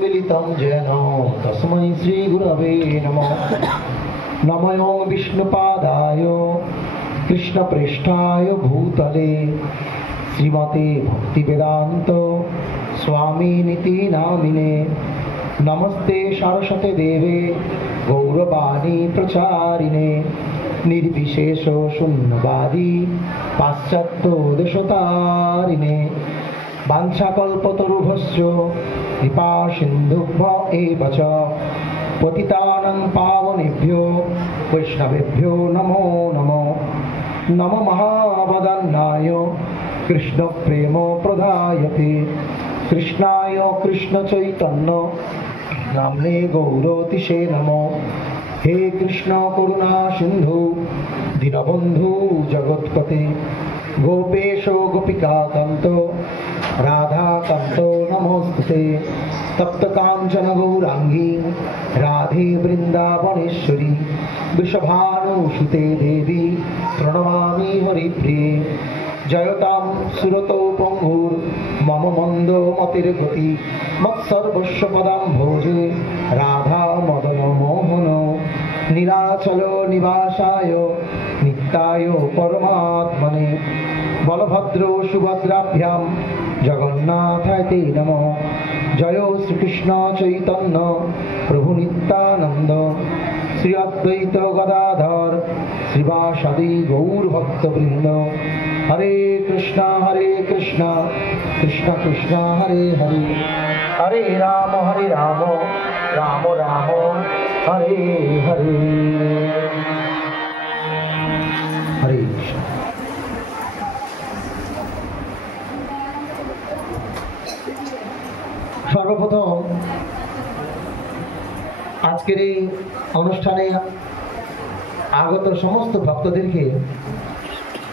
मिलितं येन तस्मै श्रीगुरवे नमः। नमो विष्णुपादाय कृष्णप्रेष्ठाय भूतले श्रीमते भक्तिवेदान्त स्वामिनिति नामिने। नमस्ते सरस्वते देवे गौरवाणी प्रचारिणे निर्विशेष शून्यवादी पाश्चात्य देशतारिणे। वाञ्छाकल्पतरुभ्यश्च कृपा सिन्धुभ्य एव च पतितानां पावनेभ्यो वैष्णवेभ्यो नमो नमो। नमो महावदन्नाय कृष्णप्रेम प्रदायते कृष्णाय कृष्णचैतन्य नाम्ने गौरतिशे नमो। हे कृष्ण करुणा सिन्धु दीनबन्धु जगत्पते गोपेश गोपिकान्त राधाकान्त नमोस्तुते। तप्त कांचन गौरांगी राधे वृंदावनेश्वरी वृषभानुसुते देवी प्रणमामि हरिप्रिये। जयतां सुरतो पंगुर मम मंदो मतिर्गति मत्सर्वस्व पदं भोजे राधा मदन मोहन। नीलाचल निवासाय नित्याय परमात्मने बलभद्र सुभद्राभ्यां जगन्नाथाय ते नमः। जय श्रीकृष्ण चैतन्य प्रभु नित्यानंद श्री अद्वैत गदाधर श्रीवासादि गौर भक्तवृंद। हरे कृष्ण कृष्ण कृष्ण हरे हरे हरे राम राम राम हरे हरे। हरे कृष्ण। सर्वप्रथम आजकेर এই অনুষ্ঠানে আগত সমস্ত ভক্তদেরকে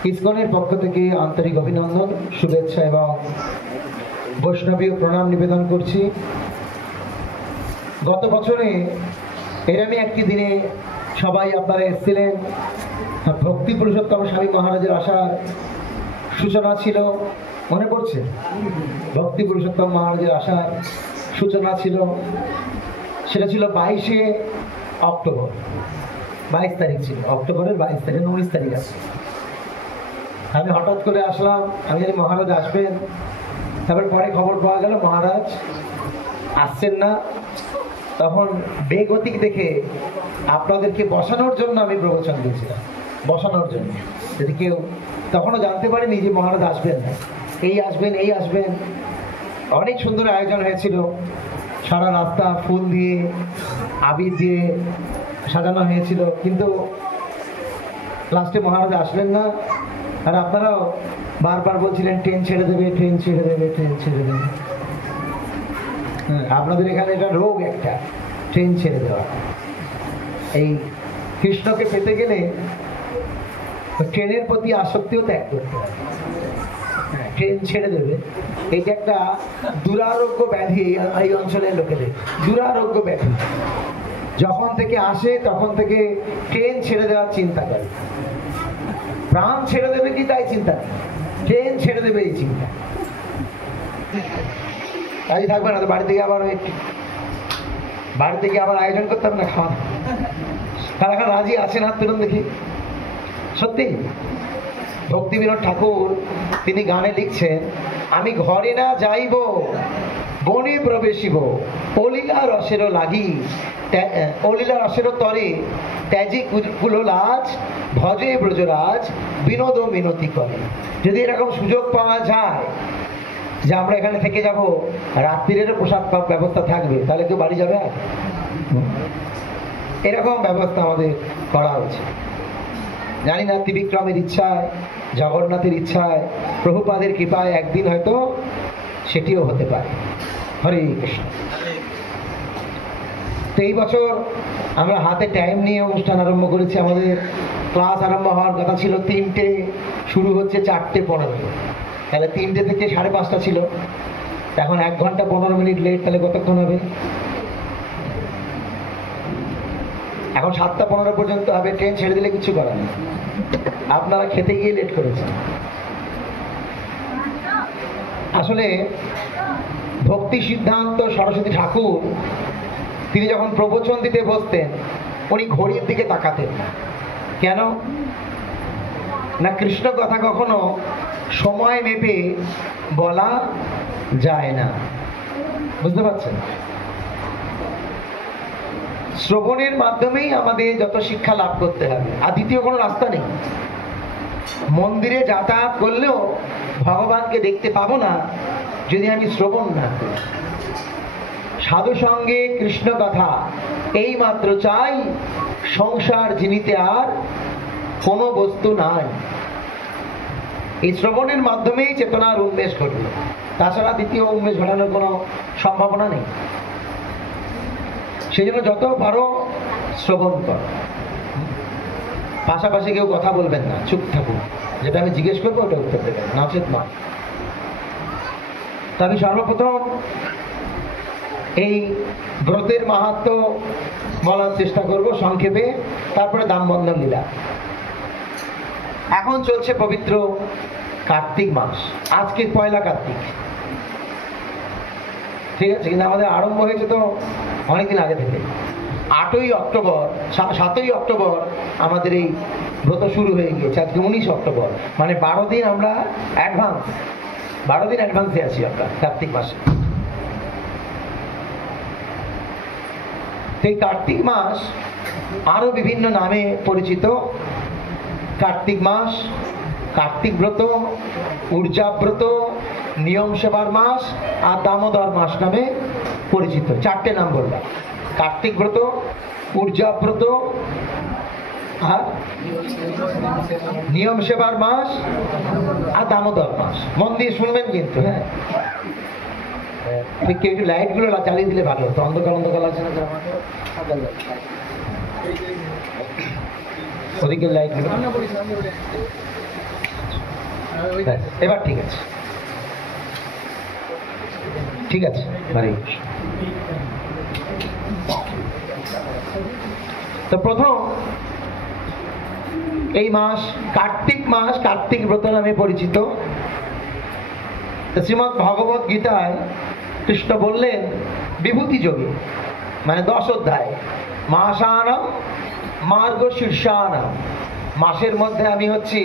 ইসকনের পক্ষ থেকে আন্তরিক অভিনন্দন শুভেচ্ছা এবং বৈষ্ণবীয় প্রণাম নিবেদন করছি। গত বছরে এরকমই একটি দিনে সবাই আপনারা এসেছিলেন। ভক্তি পুরুষোত্তম স্বামী মহারাজের আসার সূচনা ছিল, মনে পড়ছে? ভক্তি পুরুষোত্তম মহারাজের আসার সূচনা ছিল, সেটা ছিল 22শে অক্টোবর। 22 তারিখ ছিল, অক্টোবরের 22 তারিখ, 19 তারিখ আছে। আমি হঠাৎ করে আসলাম, আমি জানি মহারাজ আসবেন। তারপর পরে খবর পাওয়া গেল মহারাজ আসছেন না। তখন বেগতিক দেখে আপনাদেরকে বসানোর জন্য আমি প্রবচন দিয়েছিলাম, বসানোর জন্য। যদি কেউ তখনও জানতে পারেনি যে মহারাজ আসবেন না, এই আসবেন। অনেক সুন্দর আয়োজন হয়েছিল, সারা রাস্তা ফুল দিয়ে আবির দিয়ে সাজানো হয়েছিল, কিন্তু লাস্টে মহারাজ আসলেন না। আর আপনারাও বারবার বলছিলেন ট্রেন ছেড়ে দেবে। হ্যাঁ, আপনাদের এখানে এটা রোগ, একটা ট্রেন ছেড়ে দেওয়া। এই কৃষ্ণকে পেতে গেলে ট্রেনের প্রতি আসক্তিও ত্যাগ করতে হবে। ট্রেন ছেড়ে দেবে, এটা একটা দুরারোগ্য ব্যাধি এই অঞ্চলের লোকেদের, দুরারোগ্য ব্যাধি। যখন থেকে আসে তখন থেকে ট্রেন ছেড়ে দেওয়ার চিন্তা করে। প্রাণ ছেড়ে দেবে কি তাই চিন্তা, ট্রেন ছেড়ে দেবে এই চিন্তা। তাই থাকবে না তো বাড়িতে গিয়ে আবার আয়োজন করতাম না খাওয়া। তারা এখন রাজি আছেন, হাত তুলুন দেখি। সত্যি ভক্তি বিনোদ ঠাকুর তিনি গানে লিখছেন, আমি ঘরে না যাইব বনে প্রবেশিব অলীলা রসের লাগি অলীলা রসের তরে ত্যাজি কুল লাজ ভজে ব্রজরাজ বিনোদ মিনতি করে। যদি এরকম সুযোগ পাওয়া যায় যে আমরা এখানে থেকে যাব, রাত্রিরেরও প্রসাদ ব্যবস্থা থাকবে, তাহলে কেউ বাড়ি যাবে? এরকম ব্যবস্থা আমাদের করা উচিত। জানি না ত্রিবিক্রমের ইচ্ছায়, জগন্নাথের ইচ্ছায়, প্রভুপাদের কৃপায় একদিন হয়তো সেটিও হতে পারে। হরে কৃষ্ণ। তো এই বছর আমরা হাতে টাইম নিয়ে অনুষ্ঠান আরম্ভ করেছি। আমাদের ক্লাস আরম্ভ হওয়ার কথা ছিল 3টে, শুরু হচ্ছে 4:15। তাহলে 3টে থেকে 5:30 ছিল, এখন 1 ঘন্টা 15 মিনিট লেট। তাহলে কতক্ষণ হবে? এখন 7:15 পর্যন্ত হবে। ট্রেন ছেড়ে দিলে কিছু করার নেই। আপনারা খেতে গিয়ে লেট করেছেন। আসলে ভক্তি সিদ্ধান্ত সরস্বতী ঠাকুর তিনি যখন প্রবচন দিতে বসতেন উনি ঘড়ির দিকে তাকাতেন না। কেন না, কৃষ্ণ কথা কখনো সময় মেপে বলা যায় না। বুঝতে পারছেন? শ্রবণের মাধ্যমেই আমাদের যত শিক্ষা লাভ করতে হবে, আর দ্বিতীয় কোনো রাস্তা নেই। মন্দিরে যাতায়াত করলেও ভগবানকে দেখতে পাবো না যদি আমি শ্রবণ না করি। সাধু সঙ্গে কৃষ্ণ কথা এই মাত্র চাই, সংসার জীবিতে আর কোনো বস্তু নাই। এই শ্রবণের মাধ্যমেই চেতনার উন্মেষ ঘটল, তাছাড়া দ্বিতীয় উন্মেষ ঘটানোর কোনো সম্ভাবনা নেই। সেই জন্য যত পারো শ্রবণ কর, পাশাপাশি কেউ কথা বলবেন না, চুপ থাকুন। যেটা আমি জিজ্ঞেস করবো ওটা উত্তর দেবেন, নচেত নয়। তবে সর্বপ্রথম এই ব্রতের মাহাত্ম্য বলার চেষ্টা করব সংক্ষেপে, তারপরে দামবন্ধন লীলা। এখন চলছে পবিত্র কার্তিক মাস, আজকে পয়লা কার্তিক, ঠিক আছে? কিন্তু আমাদের আরম্ভ হয়েছে তো অনেকদিন আগে থেকে। 8ই অক্টোবর 7ই অক্টোবর আমাদের এই ব্রত শুরু হয়ে গিয়েছে, আজকে 19 অক্টোবর, মানে 12 দিন আমরা অ্যাডভান্স, 12 দিন অ্যাডভান্সে আছি আমরা কার্তিক মাসে। এই কার্তিক মাস আরো বিভিন্ন নামে পরিচিত। কার্তিক মাস, কার্তিক ব্রত, ঊর্জাব্রত, নিয়ম সেবার মাস আর দামোদর মাস নামে পরিচিত। 4টে নাম বললাম: কার্তিক ব্রত, ঊর্জাব্রত আর নিয়ম সেবার মাস আর দামোদর মাস। মন দিয়ে শুনবেন কিন্তু, হ্যাঁ। কেউ একটু লাইট গুলো জ্বালিয়ে দিলে ভালো হতো, অন্ধকার অন্ধকার লাগছে না? ওদিকে লাইট গুলো এবার ঠিক আছে, ঠিক আছে। তো প্রথম এই মাস কার্তিক মাস, কার্তিক ব্রত নামে পরিচিত। শ্রীমদ্ ভগবত গীতায় কৃষ্ণ বললেন বিভূতি যোগে, মানে 10 অধ্যায়, মাসানাম মার্গশীর্ষানাম, মাসের মধ্যে আমি হচ্ছি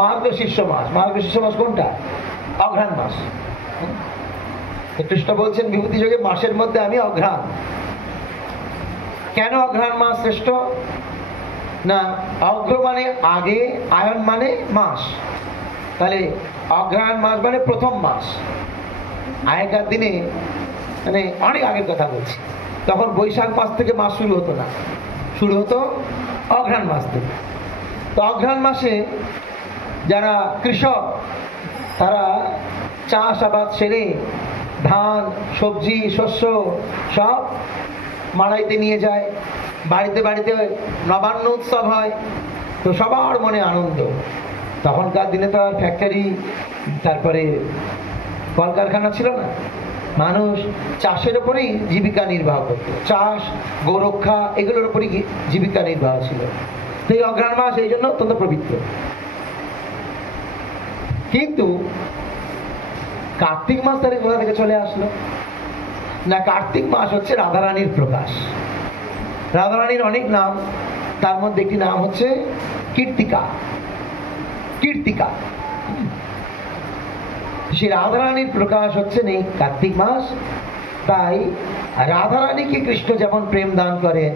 মার্গশীর্ষ মাস। মার্গশীর্ষ মাস কোনটা? অঘ্রাণ মাস। কৃষ্ণ বলছেন বিভূতি যোগে মাসের মধ্যে আমি অঘ্রাণ। কেন অঘ্রাণ মাস শ্রেষ্ঠ? না, অগ্র মানে আগে, আয়ন মানে মাস, তাহলে অঘ্রাণ মাস মানে প্রথম মাস। আগেকার দিনে, মানে অনেক আগের কথা বলছি, তখন বৈশাখ মাস থেকে মাস শুরু হতো না, শুরু হতো অঘ্রাণ মাস থেকে। তো অঘ্রাণ মাসে যারা কৃষক তারা চাষাবাদ সেরে ধান, সবজি, শস্য সব মাড়াইতে নিয়ে যায়, বাড়িতে বাড়িতে নবান্ন উৎসব হয়, তো সবার মনে আনন্দ। তখনকার দিনে তো আর ফ্যাক্টরি, তারপরে কলকারখানা ছিল না, মানুষ চাষের উপরেই জীবিকা নির্বাহ করত, চাষ, গোরক্ষা এগুলোর উপরই জীবিকা নির্বাহ ছিল। তো এই অঘ্রাণ মাস এই জন্য অত্যন্ত পবিত্র। কিন্তু কার্তিক মাস তাহলে কোথা থেকে চলে আসলো? না, কার্তিক মাস হচ্ছে রাধারানীর প্রকাশ। রাধারানীর অনেক নাম, তার মধ্যে একটি নাম হচ্ছে কীর্তিকা। কীর্তিকা, সে রাধারানীর প্রকাশ হচ্ছে এই কার্তিক মাস। তাই রাধারানীকে কৃষ্ণ যেমন প্রেম দান করেন,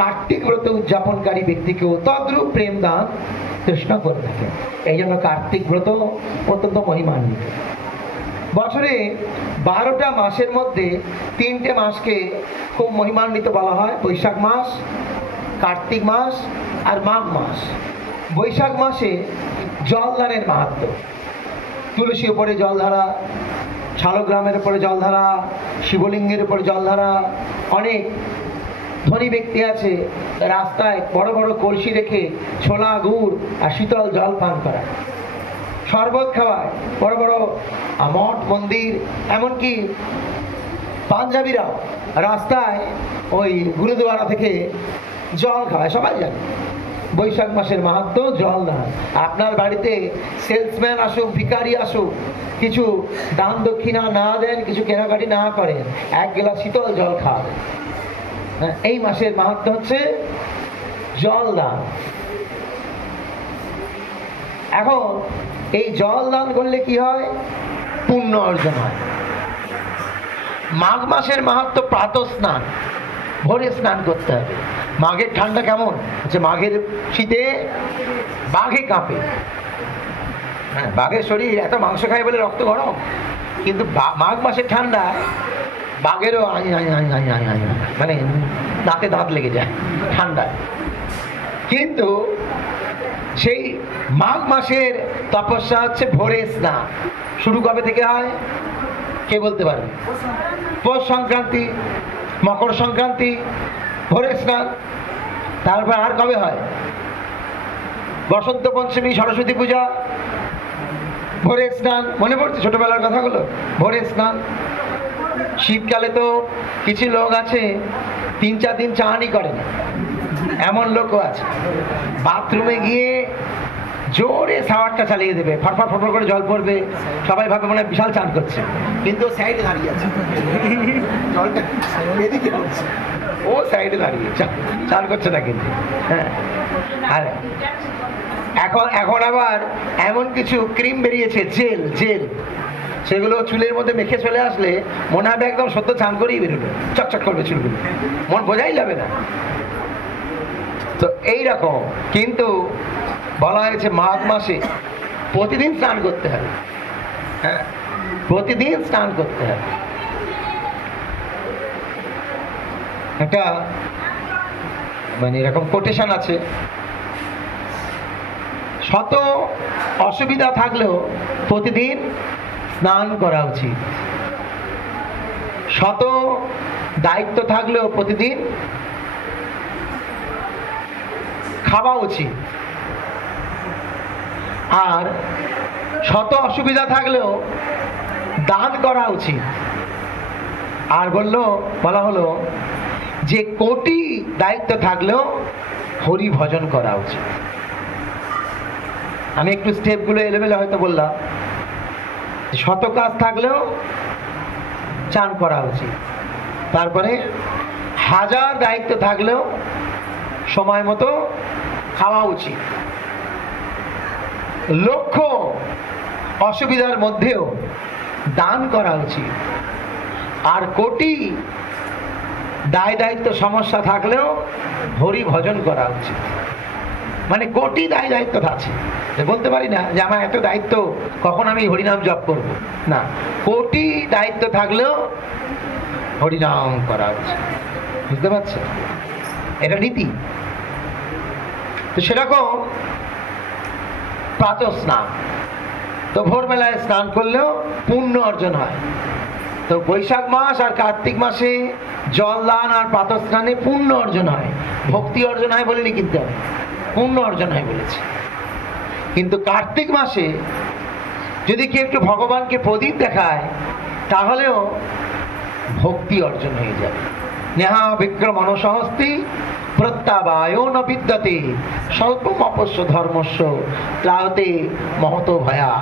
কার্তিক ব্রত উদযাপনকারী ব্যক্তিকেও তদ্রূপ প্রেম দান কৃষ্ণ করে থাকেন। এই জন্য কার্তিক ব্রত অত্যন্ত মহিমান্বিত। বছরে 12টা মাসের মধ্যে 3টে মাসকে খুব মহিমান্বিত বলা হয়: বৈশাখ মাস, কার্তিক মাস আর মাঘ মাস। বৈশাখ মাসে জলদানের মাহাত্ম্য, তুলসী উপরে জলধারা, শালগ্রামের উপরে জলধারা, শিবলিঙ্গের উপরে জলধারা। অনেক ধনী ব্যক্তি আছে রাস্তায় বড় বড় কলসি রেখে ছোলা, গুড় আর শীতল জল পান করা, শরবত খাওয়ায়, বড় বড় মঠ, মন্দির, এমনকি পাঞ্জাবিরাও রাস্তায় ওই গুরুদুয়ারা থেকে জল খাওয়ায়। সবাই জানে বৈশাখ মাসের মাহাত্ম্য জল দান। আপনার বাড়িতে সেলসম্যান আসুক, ভিখারি আসুক, কিছু দান দক্ষিণা না দেন, কিছু কেনাকাটি না করেন, এক গ্লাস শীতল জল খাওয়াবেন। এই মাসের মাহাত্ম্য হচ্ছে জল দান। এখন এই জল দান করলে কি হয়? পুণ্য অর্জন হয়। মাঘ মাসের মাহাত্ম্য প্রাতঃ স্নান, ভোরে স্নান করতে হবে। মাঘের ঠান্ডা কেমন হচ্ছে? মাঘের শীতে বাঘে কাঁপে। হ্যাঁ, বাঘের শরীর এত মাংস খায় বলে রক্ত গরম, কিন্তু মাঘ মাসের ঠান্ডা বাঘেরও মানে দাঁতে দাঁত লেগে যায় ঠান্ডায়। কিন্তু সেই মাঘ মাসের তপস্যা হচ্ছে ভোরে স্নান। শুরু কবে থেকে হয় কে বলতে পারবে? পৌষ সংক্রান্তি, মকর সংক্রান্তি, ভোরে স্নান। তারপর আর কবে হয়? বসন্ত পঞ্চমী, সরস্বতী পূজা, ভোরে স্নান। মনে পড়ছে ছোটবেলার কথাগুলো? ভোরে স্নান। শীতকালে তো কিছু লোক আছে 3-4 দিন চানই করে না, এমন লোকও আছে। বাথরুমে গিয়ে জোরে শাওয়ারটা চালিয়ে দেবে, ফটফট ফটফট করে জল পড়বে, সবাই ভাবে মনে হয় বিশাল চান করছে, কিন্তু সাইডে দাঁড়িয়ে আছে, জলটা এদিকে পড়ছে, ও সাইডে দাঁড়িয়ে চান করছে না কিন্তু। হ্যাঁ, আর এখন আবার এমন কিছু ক্রিম বেরিয়েছে, জেল জেল, সেগুলো চুলের মধ্যে মেখে চলে আসলে মনে হবে একদম সত্য চান করেই বেরোবে, চকচক করবে চুলগুলো, মন বোঝাই যাবে না। তো এইরকম কিন্তু বলা হয়েছে মাঘ মাসে প্রতিদিন স্নান করতে হবে। হ্যাঁ, প্রতিদিন স্নান করতে হবে। একটা মানে এরকম কোটেশন আছে, শত অসুবিধা থাকলেও প্রতিদিন স্নান করা উচিত, শত দায়িত্ব থাকলেও প্রতিদিন খাওয়া উচিত, আর শত অসুবিধা থাকলেও দান করা উচিত। আর বলা হলো যে কোটি দায়িত্ব থাকলেও হরি ভজন করা উচিত। আমি একটু স্টেপগুলো এলেবেলে হয়তো বললাম। শত কাজ থাকলেও চান করা উচিত, তারপরে 1000 দায়িত্ব থাকলেও সময় মতো খাওয়া উচিত, লক্ষ অসুবিধার মধ্যেও দান করা উচিত, আর কোটি দায় দায়িত্ব সমস্যা থাকলেও হরি ভজন করা উচিত। মানে কোটি দায় দায়িত্ব আছে, বলতে পারি না যে আমার এত দায়িত্ব, কখন আমি হরিনাম জপ করব, না, কোটি দায়িত্ব থাকলেও হরিনাম করা উচিত। বুঝতে পারছেন? এটা নীতি। তো সেরকম প্রাতঃ স্নান, তো ভোরবেলায় স্নান করলেও পুণ্য অর্জন হয়। তো বৈশাখ মাস আর কার্তিক মাসে জল দান আর প্রাতঃ স্নানে পুণ্য অর্জন হয়, ভক্তি অর্জন হয় বলিনি, কিন্তু পুণ্য অর্জন হয় বলেছে। কিন্তু কার্তিক মাসে যদি কেউ একটু ভগবানকে প্রদীপ দেখায় তাহলেও ভক্তি অর্জন হয়ে যাবে। নেহা বিক্রম অনুসহস্তি প্রত্যাবায়ো ন বিদ্যতে স্বল্পম অপস্য ধর্মস্য প্লায়তে মহত ভয়া।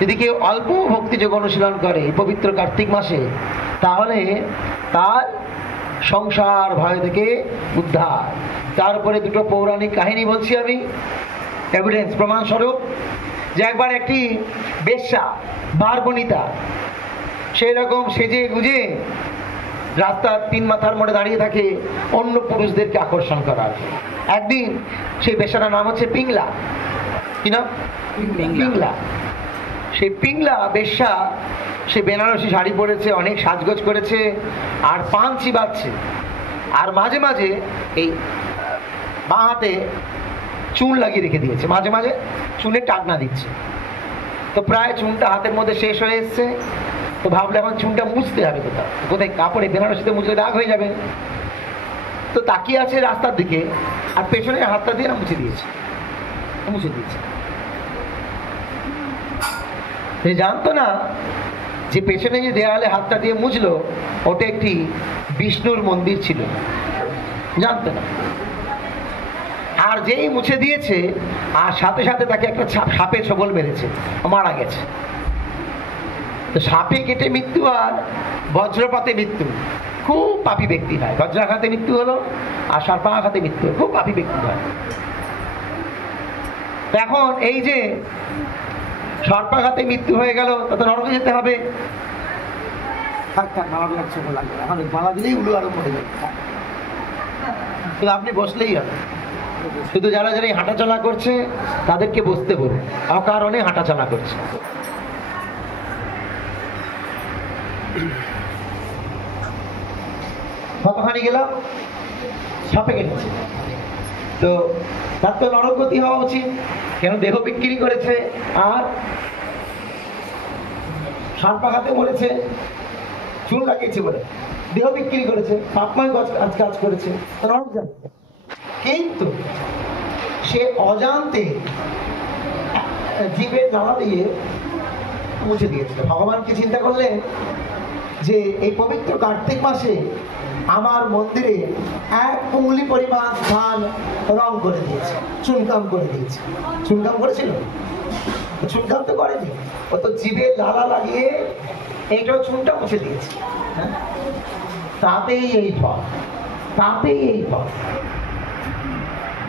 যদি কেউ অল্প ভক্তিযোগ অনুশীলন করে পবিত্র কার্তিক মাসে, তাহলে তার সংসার ভয় থেকে উদ্ধার। তারপরে দুটো পৌরাণিক কাহিনী বলছি আমি, এভিডেন্স, প্রমাণস্বরূপ। যে একবার একটি বেশ্যা, বারবনিতা, সেই রকম সেজে গুজে রাস্তার 3 মাথার মোড়ে দাঁড়িয়ে থাকে অন্য পুরুষদেরকে আকর্ষণ করার। একদিন সেই বেশ্যাটার নাম হচ্ছে পিংলা। কি নাম? পিংলা। সেই পিংলা বেশ্যা, সে বেনারসি শাড়ি পরেছে, অনেক সাজগোজ করেছে, আর পান চিবাচ্ছে, আর মাঝে মাঝে এই বাঁ হাতে চুন লাগিয়ে রেখে দিয়েছে, মাঝে মাঝে চুনে টাকনা দিচ্ছে। তো প্রায় চুনটা হাতের মধ্যে শেষ হয়ে এসছে, তো ভাবলে এখন চুনটা মুছতে হবে কোথাও, কোথায় কাপড়ে, বেনারসিতে মুছলে দাগ হয়ে যাবে। তো তাকিয়ে আছে রাস্তার দিকে, আর পেছনে হাতটা দিয়ে মুছে দিয়েছে। সে জানতো না যে পেছনে যে দেয়ালে হাতটা দিয়ে মুছলো ওটা একটি বিষ্ণুর মন্দির ছিল, জানতো না। আর যেই মুছে দিয়েছে আর সাথে সাথে তাকে একটা সাপে ছোবল মেরেছে, মারা গেছে। তো সাপে কেটে মৃত্যু আর বজ্রপাতে মৃত্যু, খুব পাপী ব্যক্তি হয়। বজ্রাঘাতে মৃত্যু হলো আর সর্পাঘাতে মৃত্যু হলো, খুব পাপী ব্যক্তি হয়। এখন এই যে সর্পাঘাতে মৃত্যু হয়ে গেল, তত নরকে যেতে হবে। এখন মালা দিলেই উলু আরো পড়ে যাবে, আপনি বসলেই হবে। শুধু যারা যারা হাঁটাচলা করছে তাদেরকে বসতে বলুন, অকারণে হাঁটাচলা করছে। কতখানি গেল, সাপে কেটেছে, তো তার তো নরকগতি হওয়া উচিত, কেন দেহ বিক্রি করেছে আর সর্পাঘাতে মরেছে, চুল লাগিয়েছে বলে দেহ বিক্রি করেছে, পাপময় কাজ করেছে, নরক যাবে। কিন্তু সে অজান্তে জীবের জ্বালা দিয়ে মুছে দিয়েছিল। ভগবান কি চিন্তা করলেন যে এই পবিত্র কার্তিক মাসে আমার মন্দিরে 1 উঙ্গলি পরিমাণ ধান রং করে দিয়েছে, চুনকাম করে দিয়েছে। চুনকাম করেছিল? চুনকাম তো করেনি, ও তো জীবের লালা লাগিয়ে এইটাও চুনটা মুছে দিয়েছে। তাতেই এই ফল, তাতেই এই ফল,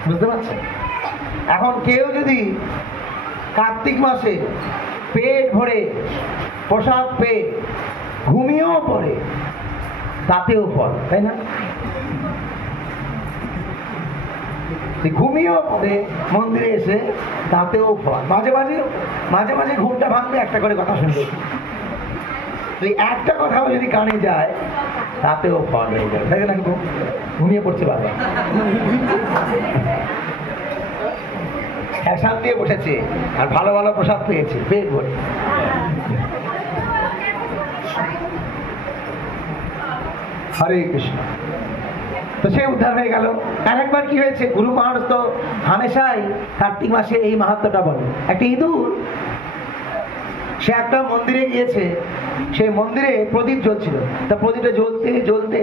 বুঝতে পারছেন? এখন কেউ যদি কার্তিক মাসে পেট ভরে প্রসাদ পেয়ে ঘুমিয়েও পড়ে, তাতেও ফল, তাই না? ঘুমিয়েও পড়ে মন্দিরে এসে, তাতেও ফল। মাঝে মাঝে ঘুমটা ভাঙবে, একটা করে কথা শুনবে, একটা কথাও যদি কানে যায় তাতেও ফল হয়ে যাবে। তাই না? ঘুমিয়ে পড়ছে বাবা, ফ্যাশন দিয়ে বসেছে আর ভালো ভালো প্রসাদ পেয়েছে পেট ভরে। হরে কৃষ্ণ। তো সে উদ্ধার হয়ে গেল। আরেকবার কি হয়েছে, গুরু মহারাজ তো হামেশাই কার্তিক মাসে এই মাহাত্ম্যটা বলে। একটা ইঁদুর, সে একটা মন্দিরে গিয়েছে, সেই মন্দিরে প্রদীপ জ্বলছিল, তা প্রদীপটা জ্বলতে জ্বলতে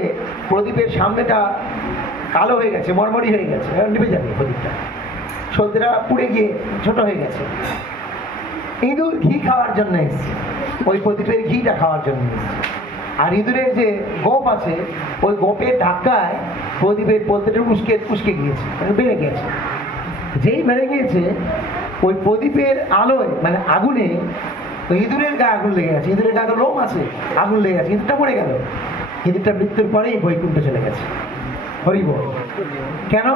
প্রদীপের সামনেটা কালো হয়ে গেছে, মরমরি হয়ে গেছে, নিভে যাবে প্রদীপটা, সলতেটা পুড়ে গিয়ে ছোট হয়ে গেছে। ইঁদুর ঘি খাওয়ার জন্য এসছে, ওই প্রদীপের ঘিটা খাওয়ার জন্য এসছে। আর ইঁদুরের যে গোপ আছে, ওই গোপের ধাক্কায় প্রদীপের প্রদীপটা উস্কে গিয়েছে, বেড়ে গিয়েছে। যেই বেড়ে গিয়েছে, ওই প্রদীপের আলোয় মানে আগুনে ওই ইঁদুরের গায়ে আগুন লেগে গেছে। ইঁদুরের গায়ে লোম আছে, আগুন লেগে গেছে, ইঁদুরটা মরে গেল। ইঁদুরটা মৃত্যুর পরেই বৈকুণ্ঠে চলে গেছে। হরি বল। কেন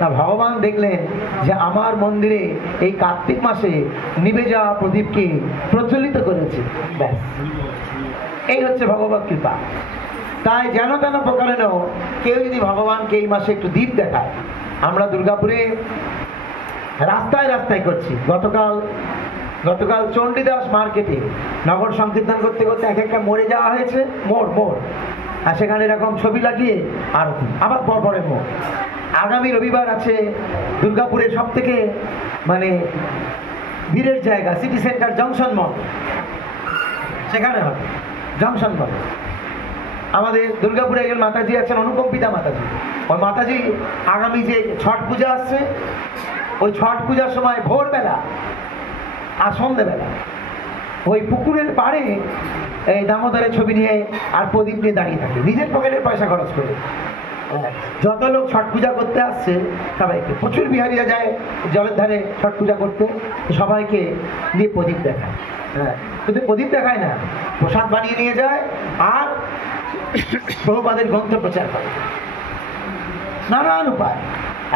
না, ভগবান দেখলেন যে আমার মন্দিরে এই কার্তিক মাসে নিভে যাওয়া প্রদীপকে প্রজ্বলিত করেছে, ব্যাস। এই হচ্ছে ভগবত কৃপা। তাই যেন তেন প্রকারেও কেউ যদি ভগবানকে এই মাসে একটু দীপ দেখায়। আমরা দুর্গাপুরে রাস্তায় রাস্তায় করছি। গতকাল চণ্ডীদাস মার্কেটে নগর সংকীর্তন করতে করতে এক একটা মোড়ে যাওয়া হয়েছে, মোড় আর সেখানে এরকম ছবি লাগিয়ে আরতি, আবার পরপরের মোড়। আগামী রবিবার আছে দুর্গাপুরের সব থেকে মানে ভিড়ের জায়গা সিটি সেন্টার জংশন মল, সেখানে হবে জংশন মল। আমাদের দুর্গাপুরে একজন মাতাজি আছেন, অনুকম্পিতা মাতাজি। ওই মাতাজি আগামী যে ছট পূজা আসছে, ওই ছট পূজার সময় ভোরবেলা আর সন্ধ্যেবেলা ওই পুকুরের পাড়ে এই দামোদরের ছবি নিয়ে আর প্রদীপ নিয়ে দাঁড়িয়ে থাকে, নিজের পকেটের পয়সা খরচ করে। যত লোক ছট পূজা করতে আসছে সবাইকে, প্রচুর বিহারীরা যায় জলের ধারে ছট পূজা করতে, সবাইকে দিয়ে প্রদীপ দেখায়। শুধু প্রদীপ দেখায় না, প্রসাদ বানিয়ে নিয়ে যায় আর প্রভুপাদের গ্রন্থ প্রচার করে, নানান উপায়।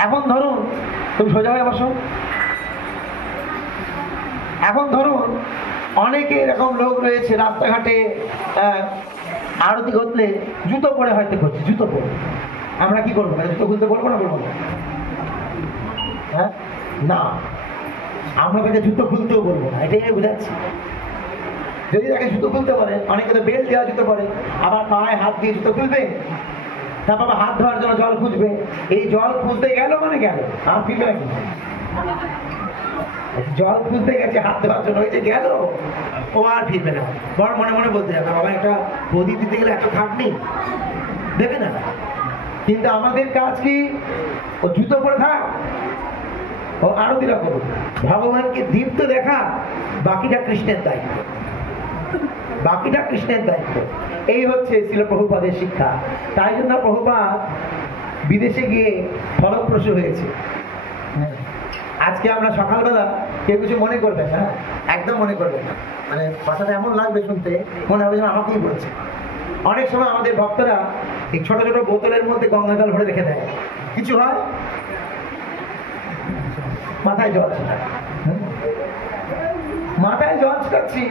এখন ধরুন, তুমি সোজা হয়ে বসো। এখন ধরুন অনেকে এরকম লোক রয়েছে রাস্তাঘাটে আরতি করলে জুতো পরে হয়তো করছে, জুতো পরে। আমরা কি করবো, জুতো খুলতে বলবো না? বলবো না? হ্যাঁ, না, আমরা তাকে জুতো খুলতেও বলবো না, এটাই বোঝাচ্ছি। যদি তাকে জুতো খুলতে পারে, অনেকে তো বেল্ট দেওয়া জুতো পরে, আবার পায়ে হাত দিয়ে জুতো খুলবে, তারপর হাত ধোয়ার জন্য জল খুঁজবে। এই জল খুঁজতে গেল মানে গেল, আর ফিরবে নাকি? জল খুঁজতে গেছে হাত ধোয়ার জন্য, ওই যে গেল, ও আর ফিরবে না। বড় মনে মনে বলতে যাবে, বাবা একটা প্রদীপ দিতে গেলে এত খাটনি দেবে না। কিন্তু আমাদের কাজ কি, ও জুতো পরে থাক, ও আরতিটা করুন, ভগবানকে দীপ্ত দেখা, বাকিটা কৃষ্ণের দায়িত্ব, বাকিটা কৃষ্ণের দায়িত্ব। এই হচ্ছে ছিল প্রভুপাদের শিক্ষা। তাই জন্য প্রভুপাদ বিদেশে গিয়ে ফলপ্রসূ হয়েছে। আজকে আমরা সকালবেলা কেউ কিছু মনে করবেন না, একদম মনে করবেন না, মানে কথাটা এমন লাগবে শুনতে, মনে হবে যেন আমাকেই বলছে। অনেক সময় আমাদের ভক্তরা এই ছোট ছোট বোতলের মধ্যে গঙ্গা জল ভরে রেখে দেয়, কিছু হয় মাথায় জল ছিটায়, মাথায় জল ছিটাচ্ছি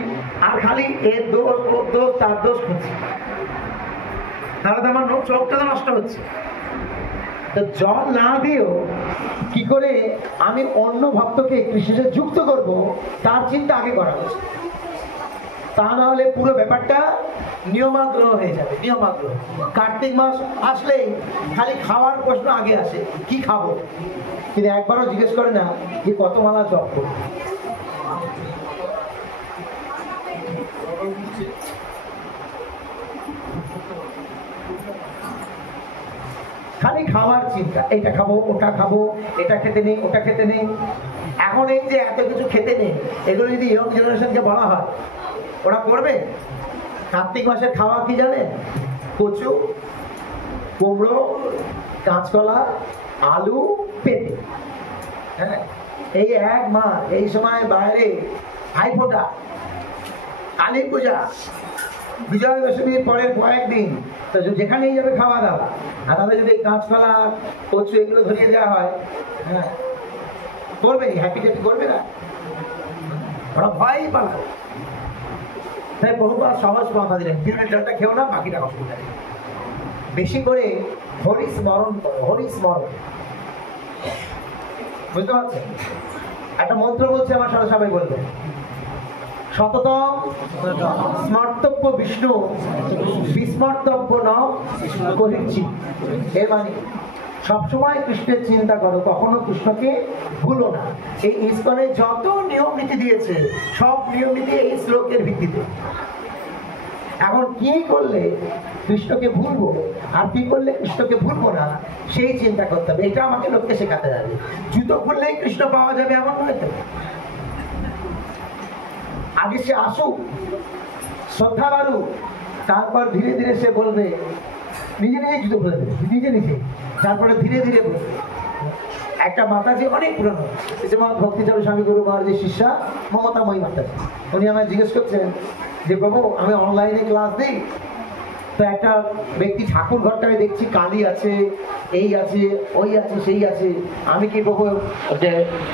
আর খালি এর দোষ ওর দোষ তার দোষ খুঁজছি, তাহলে তো আমার চোখটা তো নষ্ট হচ্ছে। তো জল না দিয়েও কি করে আমি অন্য ভক্তকে কৃষ্ণের যুক্ত করব তার চিন্তা আগে করা হচ্ছে, তা না হলে পুরো ব্যাপারটা নিয়মাগ্রহ হয়ে যাবে। নিয়মাগ্রহ, কার্তিক মাস আসলেই খালি খাওয়ার প্রশ্ন আগে আসে, কি খাবো, কিন্তু একবারও জিজ্ঞেস করে না যে কত মালা জপ করবো। খালি খাওয়ার চিন্তা, এটা খাবো ওটা খাবো, এটা খেতে নেই ওটা খেতে নেই। এখন এই যে এত কিছু খেতে নেই, এগুলো যদি ইয়ং জেনারেশনকে বলা হয় ওরা করবে? কার্তিক মাসের খাওয়া কি জানেন? কচু, কুমড়ো, কাঁচকলা, আলু, পেঁপে। হ্যাঁ, এই এক মাস এই সময় বাইরে ভাইফোঁটা, কালী পূজা, বিজয়া দশমীর পরের কয়েকদিন তো যেখানেই যাবে খাওয়া দাওয়া, আর তাদের যদি কাঁচকলা কচু এগুলো ধরিয়ে দেওয়া হয়, হ্যাঁ করবে, হ্যাপি ট্যাপি করবে না, ওরা ভয়ই পালাবে। তাই বহুবার সহজ কথা দিলেন, বিউনের জলটা খেও না, বাকিটা অসুবিধা নেই, বেশি করে হরি স্মরণ করো, হরি স্মরণ। বুঝতে পারছেন? একটা মন্ত্র বলছে, আমার সাথে সবাই বলবে, সততম স্মর্তব্য বিষ্ণু বিস্মর্তব্য ন করিচ্ছি। এর মানে সবসময় কৃষ্ণের চিন্তা করো, কখনো কৃষ্ণকে ভুলো না। এই ইস্কনে যত নিয়ম নীতি দিয়েছে সব নিয়ম নীতি এই শ্লোকের ভিত্তিতে। এখন কি করলে কৃষ্ণকে ভুলবো আর কি করলে কৃষ্ণকে ভুলবো না সেই চিন্তা করতে হবে। এটা আমাকে লোককে শেখাতে হবে। জুতো খুললেই কৃষ্ণ পাওয়া যাবে এমন নয় তো। আগে সে আসুক, শ্রদ্ধা বাড়ুক, তারপর ধীরে ধীরে সে বলবে, নিজে নিজে জুতো খুলে দেবে, নিজে নিজে, তারপরে ধীরে ধীরে বলবে। একটা মাতাজি অনেক পুরনো, যেমন ভক্তিচরণ স্বামী গুরু মহারাজের শিষ্যা মমতাময়ী মাতাজি, উনি আমায় জিজ্ঞেস করছেন যে প্রভু আমি অনলাইনে ক্লাস দিই, তো একটা ব্যক্তি ঠাকুর ঘরটায় দেখছি কালী আছে, এই আছে, ওই আছে, সেই আছে, আমি কি প্রভু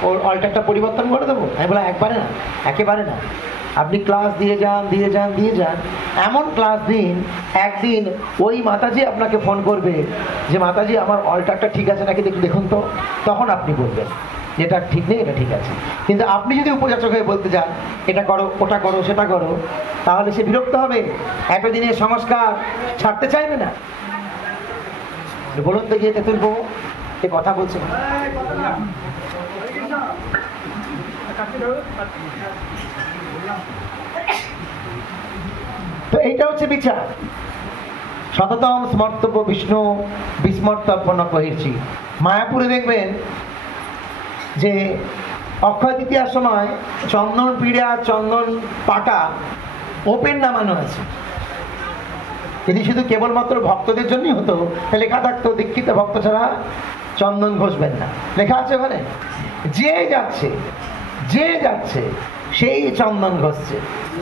ওর অল্টারটা পরিবর্তন করে দেবো? আমি বললাম একবারে না, একেবারে না। আপনি ক্লাস দিয়ে যান দিয়ে যান দিয়ে যান, এমন ক্লাস দিন, একদিন ওই মাতাজি আপনাকে ফোন করবে যে মাতাজি আমার অল্টারটা ঠিক আছে নাকি দেখুন তো, তখন আপনি বলবেন যেটা ঠিক নেই এটা ঠিক আছে। কিন্তু আপনি যদি উপযাচক হয়ে বলতে যান এটা করো ওটা করো সেটা করো, তাহলে সে বিরক্ত হবে, এতদিনের সংস্কার ছাড়তে চাইবে না। বলুন তো গিয়ে তেঁতুল বউ এ কথা বলছে। তো এইটা হচ্ছে বিচার। সততম স্মর্তব্য বিষ্ণু বিস্মর্তব্য ন কহিছি। মায়াপুরে দেখবেন যে অক্ষয় তৃতীয়ার সময় চন্দন পিড়া চন্দন পাটা ওপেন নামানো আছে। যদি শুধু কেবলমাত্র ভক্তদের জন্যই হতো লেখা থাকতো দীক্ষিত ভক্ত ছাড়া চন্দন ঘষবেন না, লেখা আছে ওখানে। যে যাচ্ছে যে যাচ্ছে সেই চন্দন ঘষছে,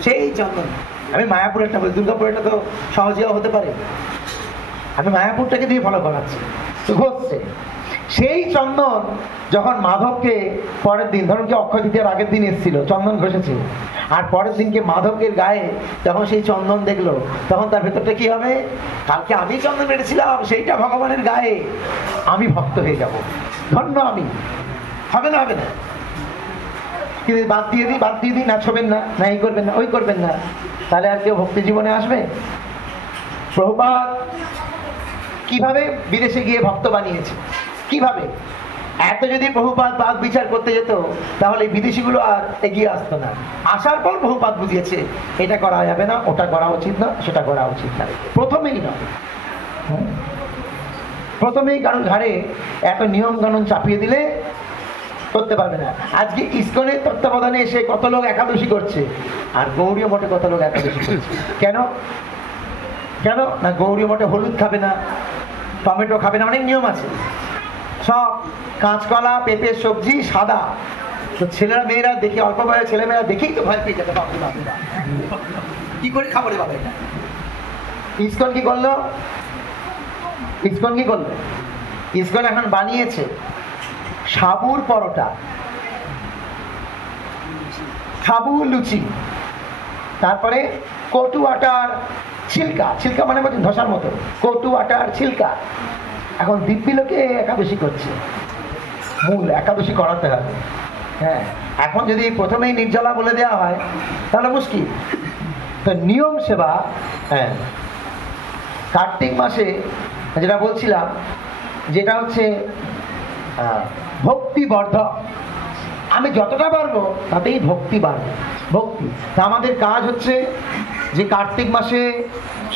সেই চন্দন। আমি মায়াপুরেরটা বলি, দুর্গাপুরেরটা তো সহজেও হতে পারে, আমি মায়াপুরটাকে দিয়ে ফলো করাচ্ছি। তো ঘষছে সেই চন্দন, যখন মাধবকে পরের দিন, ধরুন কি অক্ষয় তৃতীয়ার আগের দিন এসেছিল, চন্দন ঘষেছে, আর পরের দিনকে মাধবকের গায়ে যখন সেই চন্দন দেখলো, তখন তার ভেতরটা কি হবে? কালকে আমি চন্দন মেরেছিলাম সেইটা ভগবানের গায়ে, আমি ভক্ত হয়ে যাব, ধন্য আমি। হবে না, হবে না। কিন্তু বাদ দিয়ে দিই, না ছোবেন না, না এই করবেন না, ওই করবেন না, তাহলে আর কেউ ভক্তি জীবনে আসবে? প্রভুপাদ কিভাবে বিদেশে গিয়ে ভক্ত বানিয়েছে, কিভাবে? এত যদি প্রভুপাদ বাদ বিচার করতে যেত তাহলে বিদেশিগুলো আর এগিয়ে আসতো না। আসার পর প্রভুপাদ বুঝিয়েছে এটা করা যাবে না, ওটা করা উচিত না, সেটা করা উচিত না। প্রথমেই নয়, প্রথমেই কারণ ঘাড়ে এত নিয়ম কানুন চাপিয়ে দিলে করতে পারবে না। আজকে ইসকনের তত্ত্বাবধানে এসে কত লোক একাদশী করছে, আর গৌড়ীয় মঠে কত লোক একাদশী করছে। কেন? কেন না, গৌড়ীয় মঠে হলুদ খাবে না, টমেটো খাবে না, অনেক নিয়ম আছে। সব কাঁচকলা, পেঁপে, সবজি সাদা। তো ছেলেরা মেয়েরা দেখে, অল্প বয়সের ছেলে মেয়েরা দেখেই তো ভয় পেয়ে যাবে, কি করে খাবো রে বাবা এটা। ইসকন কি করলো? ইসকন কি করলো? ইসকন এখন বানিয়েছে সাবুর পরোটা, সাবু লুচি, তারপরে কটু আটার ছিলকা, ছিলকা মানে বলছেন ধসার মতো, কটু আটার ছিলকা। এখন দিব্যি লোকে একাদশী করছে। মূল একাদশী করাতে হবে। হ্যাঁ, এখন যদি প্রথমেই নির্জলা বলে দেওয়া হয় তাহলে মুশকিল। তো নিয়ম সেবা, হ্যাঁ, কার্তিক মাসে যেটা বলছিলাম, যেটা হচ্ছে ভক্তিবর্ধক। আমি যতটা পারবো তাতেই ভক্তি বাড়বে, ভক্তি। তা আমাদের কাজ হচ্ছে যে কার্তিক মাসে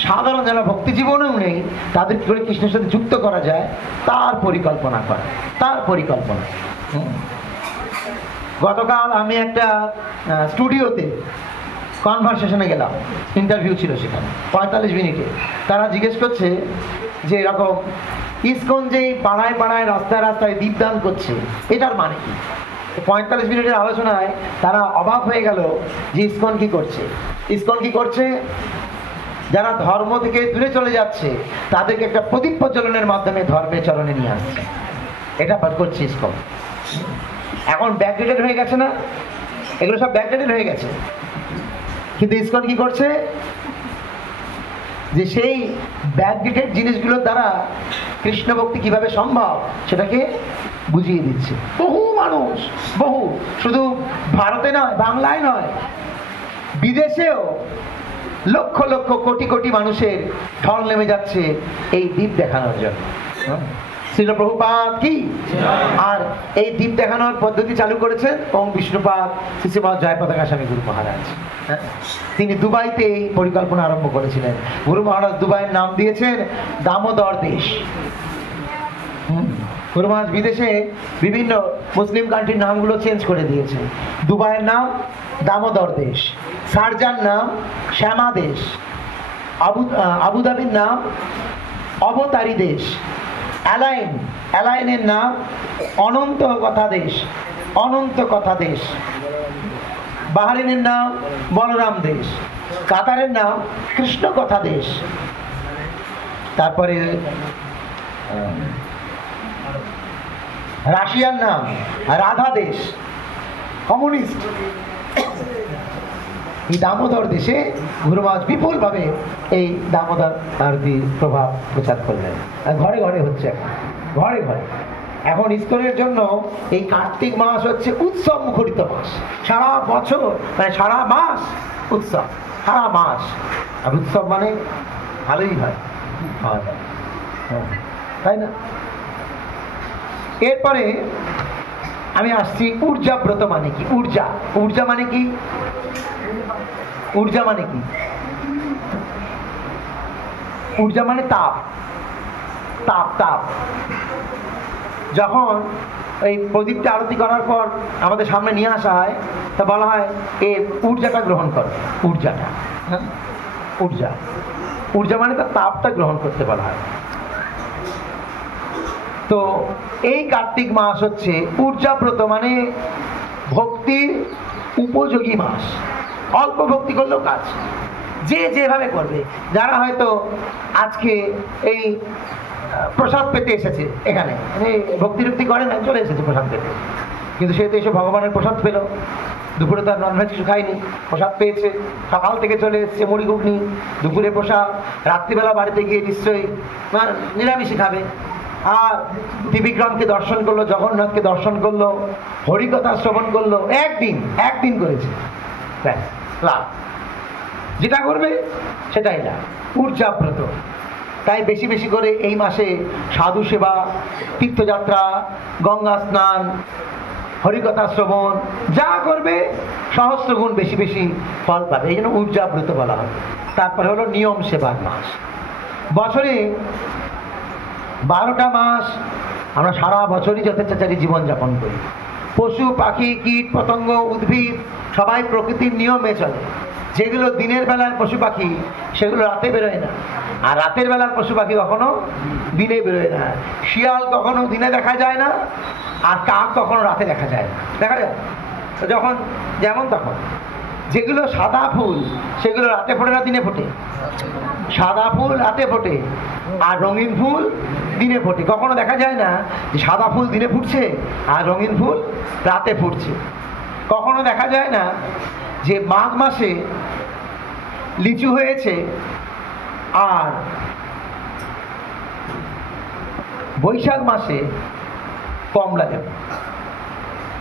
সাধারণ যারা ভক্তি জীবনেও নেই তাদের কি করে কৃষ্ণের সাথে যুক্ত করা যায় তার পরিকল্পনা করা, তার পরিকল্পনা। গতকাল আমি একটা স্টুডিওতে কনভারসেশনে গেলাম, ইন্টারভিউ ছিল সেখানে 45 মিনিটে। তারা জিজ্ঞেস করছে যে এরকম ইসকন যে পাড়ায় পাড়ায় রাস্তায় রাস্তায় দীপদান করছে, এটার মানে কি? 45 মিনিটের আলোচনায় তারা অবাক হয়ে গেল যে ইসকন কি করছে। ইসকন কি করছে? যারা ধর্ম থেকে দূরে চলে যাচ্ছে তাদেরকে একটা প্রদীপ প্রজ্বলনের মাধ্যমে ধর্মের চরণে নিয়ে আসছে। এটা করছে ইসকন। এখন ব্যাকডেটেড হয়ে গেছে না, এগুলো সব ব্যাকডেটেড হয়ে গেছে, কিন্তু ইসকন কি করছে? যে সেই ব্যাকডেটেড জিনিসগুলোর দ্বারা কৃষ্ণ ভক্তি কিভাবে সম্ভব সেটাকে বুঝিয়ে দিচ্ছে। বহু মানুষ, বহু, শুধু ভারতে নয়, বাংলায় নয়, বিদেশেও লক্ষ লক্ষ কোটি কোটি মানুষের ঢল নেমে যাচ্ছে এই দ্বীপ দেখানোর জন্য। শ্রীল প্রভুপাদ কি। আর এই দ্বীপ দেখানোর পদ্ধতি চালু করেছেন ওম বিষ্ণুপাদ শ্রী শ্রীমৎ জয়পতাকা স্বামী গুরু মহারাজ। তিনি দুবাইতে এই পরিকল্পনা আরম্ভ করেছিলেন। গুরু মহারাজ দুবাইয়ের নাম দিয়েছেন দামোদর দেশ। গুরু মহারাজ বিদেশে বিভিন্ন মুসলিম কান্ট্রির নামগুলো চেঞ্জ করে দিয়েছেন। দুবাইয়ের নাম দামোদর দেশ, শারজার নাম শ্যামা দেশ, আবুধাবির নাম অবতারী দেশ, অ্যালাইনের নাম অনন্ত কথা দেশ, অনন্ত কথা দেশ, বাহরিনের নাম বলরাম দেশ, কাতারের নাম কৃষ্ণ কথা দেশ, তারপরে রাশিয়ার নাম রাধা দেশ, কমিউনিস্ট। এই দামোদর দেশে গুরু মহারাজ বিপুল ভাবে এই দামোদর আরতির প্রভাব প্রচার করলেন। ঘরে ঘরে হচ্ছে, এখন ঘরে ঘরে। এখন ইসকনের জন্য এই কার্তিক মাস হচ্ছে উৎসব মুখরিত মাস। সারা বছর মানে সারা মাস উৎসব, সারা মাস। আর উৎসব মানে ভালোই হয়, তাই না? এরপরে আমি আসছি ঊর্জাব্রত মানে কি। ঊর্জা, ঊর্জা মানে কি? ঊর্জা মানে কি? ঊর্জা মানে তাপ, তাপ, তাপ। যখন এই প্রদীপটা আরতি করার পর আমাদের সামনে নিয়ে আসা হয় তা বলা হয় এর ঊর্জাটা গ্রহণ করো, ঊর্জাটা। হ্যাঁ, ঊর্জা, ঊর্জা মানে তার তাপটা গ্রহণ করতে বলা হয়। তো এই কার্তিক মাস হচ্ছে ঊর্জাব্রত মানে ভক্তির উপযোগী মাস। অল্প ভক্তি করলেও কাজ, যে যেভাবে করবে। যারা হয়তো আজকে এই প্রসাদ পেতে এসেছে এখানে, ভক্তি টক্তি করে না, চলে এসেছে প্রসাদ পেতে, কিন্তু সে তো এসে ভগবানের প্রসাদ পেল। দুপুরে তো আর ননভেজ কিছু খায়নি, প্রসাদ পেয়েছে। সকাল থেকে চলে এসছে মুড়ি ঘুগনি, দুপুরে প্রসাদ, রাত্রিবেলা বাড়িতে গিয়ে নিশ্চয়ই নিরামিষই খাবে। আর ত্রিবিক্রমকে দর্শন করলো, জগন্নাথকে দর্শন করলো, হরিকথা শ্রবণ করলো। একদিন করেছে, ব্যাস লাভ। যেটা করবে সেটাই লাভ, ঊর্জাব্রত। তাই বেশি বেশি করে এই মাসে সাধু সেবা, তীর্থযাত্রা, গঙ্গা স্নান, হরিকথা শ্রবণ যা করবে সহস্র গুণ বেশি বেশি ফল পাবে। এই জন্য ঊর্জাব্রত বলা হয়। তারপরে হলো নিয়ম সেবার মাস। বছরে 12টা মাস আমরা সারা বছরই যথেচ্ছাচারী জীবনযাপন করি। পশু পাখি কীট পতঙ্গ উদ্ভিদ সবাই প্রকৃতির নিয়মে চলে। যেগুলো দিনের বেলার পশু পাখি সেগুলো রাতে বেরোয় না, আর রাতের বেলার পশু পাখি কখনো দিনে বেরোয় না। শিয়াল কখনো দিনে দেখা যায় না, আর কাক কখনো রাতে দেখা যায় না। দেখা যায় যখন যেমন তখন। যেগুলো সাদা ফুল সেগুলো রাতে ফোটে না দিনে ফোটে? সাদা ফুল রাতে ফোটে, আর রঙিন ফুল দিনে ফোটে। কখনো দেখা যায় না যে সাদা ফুল দিনে ফুটছে আর রঙিন ফুল রাতে ফুটছে। কখনো দেখা যায় না যে মাঘ মাসে লিচু হয়েছে আর বৈশাখ মাসে কমলা লেবু।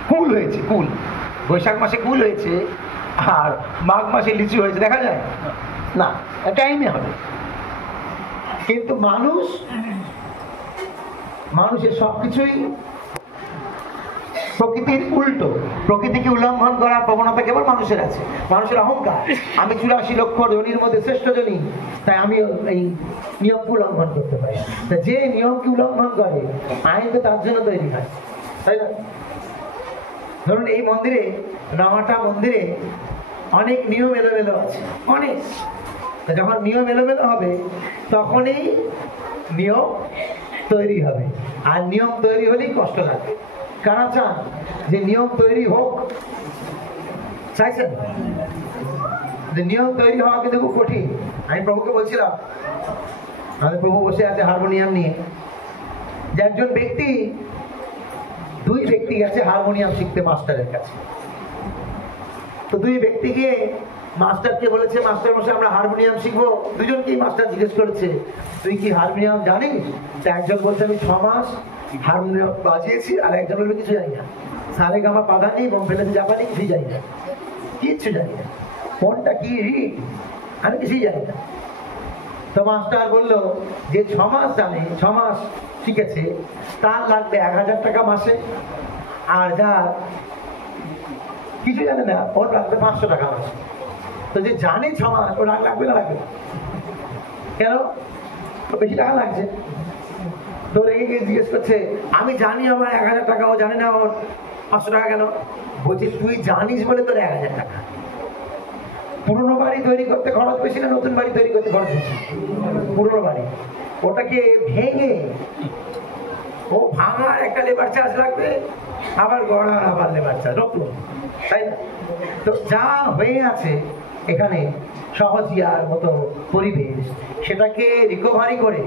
কুল হয়েছে, কুল বৈশাখ মাসে কুল হয়েছে আর মাঘ মাসে লিচু হয়েছে, দেখা যায় না, টাইমে হবে। কিন্তু মানুষের সবকিছুই প্রকৃতির উল্টো। প্রকৃতিকে উল্লঙ্ঘন করার প্রবণতা কেবল মানুষের আছে। মানুষের অহংকার, আমি 84 লক্ষ জনির মধ্যে শ্রেষ্ঠ জনি, তাই আমি এই নিয়মকে উল্লঙ্ঘন করতে পারি। যে নিয়মকে উল্লঙ্ঘন করে আইন তো তার জন্য তৈরি হয়, তাই না? ধরুন এই মন্দিরে, রামাটা মন্দিরে অনেক নিয়ম এলোমেলো আছে, অনেক। যখন নিয়ম এলোমেলো হবে তখনই নিয়ম তৈরি হবে, আর নিয়ম তৈরি হলেই কষ্ট লাগবে। কারা চান যে নিয়ম তৈরি হোক? চাইছেন? নিয়ম তৈরি হওয়া কিন্তু খুব কঠিন। আমি প্রভুকে বলছিলাম, আমাদের প্রভু বসে আছে হারমোনিয়াম নিয়ে, যে একজন ব্যক্তি, দুই ব্যক্তি গেছে হারমোনিয়াম শিখতে মাস্টারের কাছে। তো দুই ব্যক্তিকে মাস্টারকে বলেছে, মাস্টার মশাই আমরা হারমোনিয়াম শিখবো। দুজনকেই মাস্টার জিজ্ঞেস করেছে, তুই কি হারমোনিয়াম জানিস? তো একজন বলছে আমি 6 মাস হারমোনিয়াম বাজিয়েছি, আর একজন বলবে কিছু জানি না, সারে গামা পাধা নেই, বোম ফেলেছি জাপানি, কিছুই জানি না, কিচ্ছু জানি না, কোনটা কি রিড আমি কিছুই জানি না। তো মাস্টার বললো যে 6 মাস জানে, 6 মাস শিখেছে, তার লাগবে 1000 টাকা মাসে, আর যার কিছু জানে না ওর লাগবে 500 টাকা মাসে। তো যে জানে 6 মাস, ওর লাগবে না লাগবে? কেন? বেশি টাকা লাগছে। তো রেগে গিয়ে জিজ্ঞেস করছে, আমি জানি আমার 1000 টাকা, ও জানে না ওর 500 টাকা কেন? বলছি তুই জানিস বলে তোর 1000 টাকা। পুরোনো বাড়ি তৈরি করতে খরচ বেশি না নতুন বাড়ি তৈরি করতে খরচ বেশি? পুরোনো বাড়ি, ওটাকে ভেঙে ও ভাঙার একটা লেবার চার্জ লাগবে, আবার গড়ার আবার লেবার চার্জ, নতুন, তাই না? তো যা হয়ে আছে এখানে সহজিয়ার মতো পরিবেশ, সেটাকে রিকভারি করে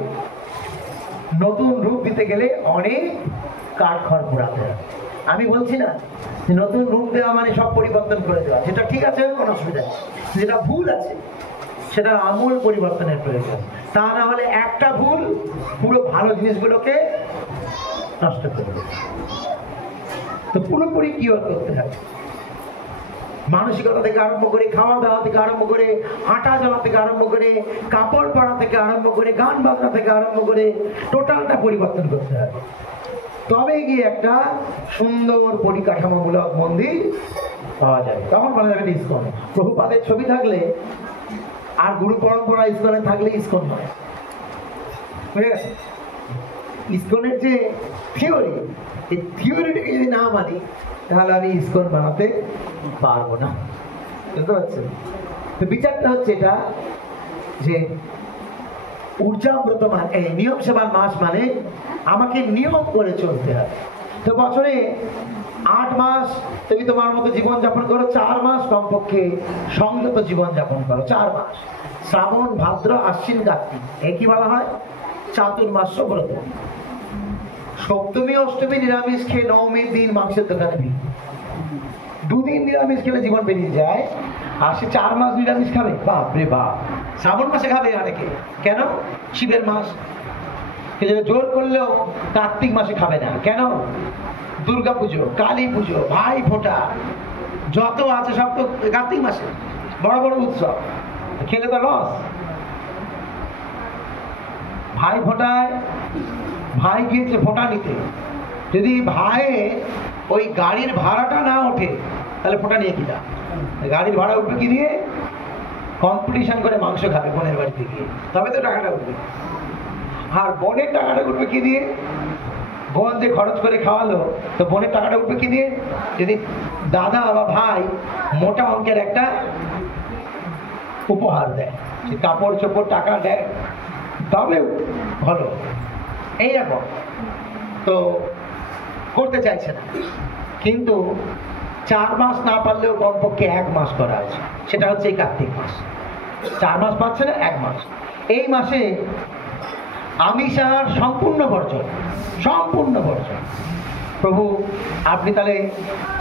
নতুন রূপ দিতে গেলে অনেক কাঠখড় পোড়াতে হবে। আমি বলছি না যে নতুন রূপ দেওয়া মানে সব পরিবর্তন করে দেওয়া, সেটা ঠিক আছে, কোনো অসুবিধা নেই। যেটা ভুল আছে সেটা আমূল পরিবর্তনের প্রয়োজন। তা না হলে একটা ভুল পুরো ভালো জিনিসগুলোকে নষ্ট করে দেবে। তো পুরোপুরি কিওর করতে হবে, মানসিকতা থেকে আরম্ভ করে, খাওয়া দাওয়া থেকে আরম্ভ করে, হাঁটা চলা থেকে আরম্ভ করে, কাপড় পরা থেকে আরম্ভ করে, গান বাজনা থেকে আরম্ভ করে টোটালটা পরিবর্তন করতে হবে। তবে গিয়ে একটা সুন্দর পরিকাঠামোমূলক মন্দির পাওয়া যাবে। তখন বলা যাবে ইসকন। প্রভুপাদের ছবি থাকলে আর গুরু পরম্পরা ইসকনে থাকলে ইসকন নয়, বুঝে গেছে? ইসকনের যে থিওরি, এই থিওরিটাকে যদি না মানি তাহলে আমি ইসকন বানাতে পারবো না, বুঝতে পারছেন? তো বিচারটা হচ্ছে এটা যে ঊর্জাব্রত মানে এই নিয়ম সেবার মাস মানে আমাকে নিয়ম করে চলতে হবে। তো বছরে 8 মাস তুমি তোমার মতো জীবন যাপন করো, 4 মাস কমপক্ষে সংযত জীবন যাপন করো, 4 মাস। শ্রাবণ, ভাদ্র, আশ্বিন, কার্তিক, একই বলা হয় চাতুর্মাস্য ব্রত। সপ্তমী অষ্টমী নিরামিষ খেয়ে, নবমীর দিন মাংসের দোকানে ভিড়। 2 দিন নিরামিষ খেলে জীবন বেরিয়ে যায়, আর সে 4 মাস নিরামিষ খাবে? বাপ রে বাপ। শ্রাবণ মাসে খাবে অনেকে, কেন? শিবের মাস। জোর করলেও কার্তিক মাসে খাবে না, কেন? দুর্গা পুজো, কালী পুজো, ভাই ফোঁটা যত আছে সব তো কার্তিক মাসে, বড় বড় উৎসব, খেলে তো লস। ভাই ফোঁটায় ভাই গিয়েছে ফোঁটা নিতে, যদি ভাই ওই গাড়ির ভাড়াটা না ওঠে তাহলে ফোঁটা নিয়ে কি দাম? গাড়ির ভাড়া উঠবে কি দিয়ে? কম্পিটিশন করে মাংস খাবে বোনের বাড়িতে গিয়ে, তবে তো টাকাটা উঠবে। আর বোনের টাকাটা উঠবে কি দিয়ে? বোন যে খরচ করে খাওয়ালো, তো বোনের টাকাটা উঠবে কি দিয়ে? যদি দাদা বা ভাই মোটা অঙ্কের একটা উপহার দেয়, সে কাপড় চোপড় টাকা দেয়, তবে ভালো। এইরকম তো করতে চাইছে না, কিন্তু 4 মাস না পারলেও কমপক্ষে 1 মাস করা আছে, সেটা হচ্ছে এই কার্তিক মাস। 4 মাস পাচ্ছে না, 1 মাস। এই মাসে আমিষ আহার সম্পূর্ণ বর্জন, সম্পূর্ণ বর্জন। প্রভু আপনি তাহলে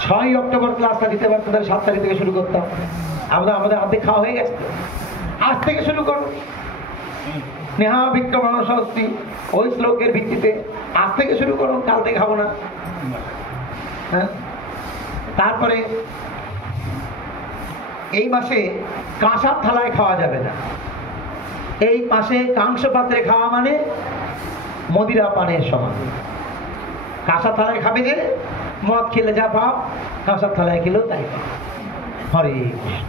6 অক্টোবর ক্লাসটা দিতে পারতেন, তাহলে 7 তারিখ থেকে শুরু করতাম। আমাদের হাতে খাওয়া হয়ে গেছে, আজ থেকে শুরু করুন। স্নেহা বিক্রমণ স্বস্তি ওই শ্লোকের ভিত্তিতে আজ থেকে শুরু করুন, কাল থেকে খাবো না। হ্যাঁ, তারপরে এই মাসে কাঁসার থালায় খাওয়া যাবে না। এই মাসে কাংস পাত্রে খাওয়া মানে মদিরা পানের সমান। কাঁসার থালায় খাবে যে, মদ খেলে যা পাপ, কাঁসার থালায় খেলেও তাই পাপ। হরে কৃষ্ণ।